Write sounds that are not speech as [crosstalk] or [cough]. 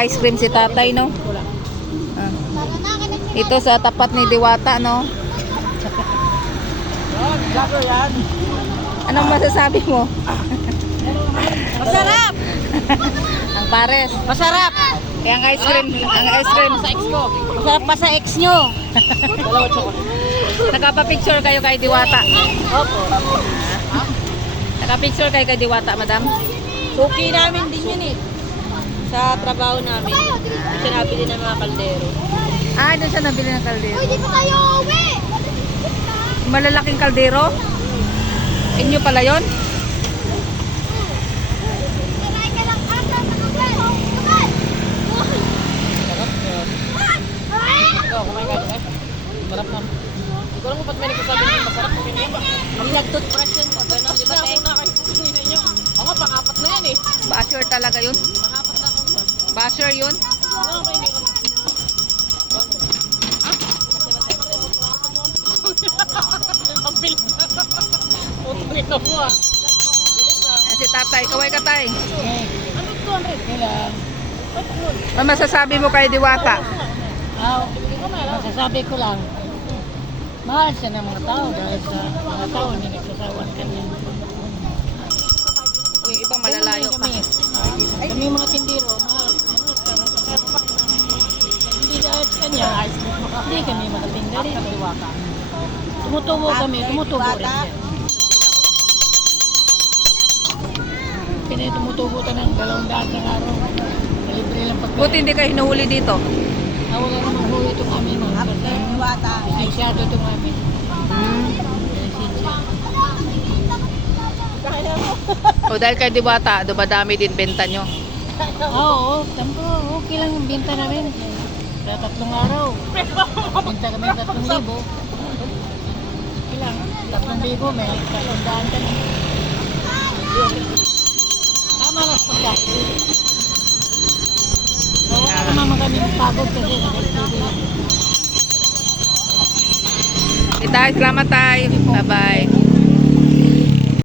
ice cream si tatay, no? Ah. Ito sa tapat ni Diwata, no? [laughs] Anong masasabi mo? Masarap! [laughs] Ang pares. Masarap! Kaya ang ice cream, ang ice cream. Sa ex ko. Masarap pa sa ex nyo. Dalawa. Nakapa-picture kayo kay Diwata. Opo. Nakapicture kayo kay Diwata, madam? Suki namin din yun eh. Sa trabaho namin. Siya nabili ng mga kaldero. Ah, doon siya nabili ng kaldero. Pwede pa kayo uwi! Malalaking kaldero? Inyo pala yon? Eh. Masarap na. Alam kung ba't may nagsasabi ng masarap hindi ba? Ang nag-toothbrush yun pag gano'n. Di ba tayo? Ako. Ako, pang-apat na yan eh. Basher talaga yun. Na. Basher yun. Kayo hindi ko? Ang bilis. Putuloy na mo ah. Ah, si tatay, kaway ka tay. Ano 200? Kailan? Ano masasabi mo kay Diwata? Ah, masasabi ko lang, mahal siya ng mga tao dahil sa mga tao hindi nagsasawan kanya. Dahil sa kanya, hindi kami makatinda rin. Tumutubo kami, tumutubo rin. Kaya tumutubo ka ng dalawang daan ng araw. Libre lang pagkain. Buti hindi kayo hinuhuli dito. Ah, wala namang huli itong amin. lisensyado itong amin. Hmm. O dahil kay Diwata, dumadami din benta nyo. Oo, tampo. Okay lang ang binta namin. Sa tatlong araw. Binta kami ng tatlong libo. Okay lang. Tatlong libo, may tatlong daan ka na. Tama lang. So, wala naman kami pagod kasi lang. Tay, salamat tay. Bye-bye.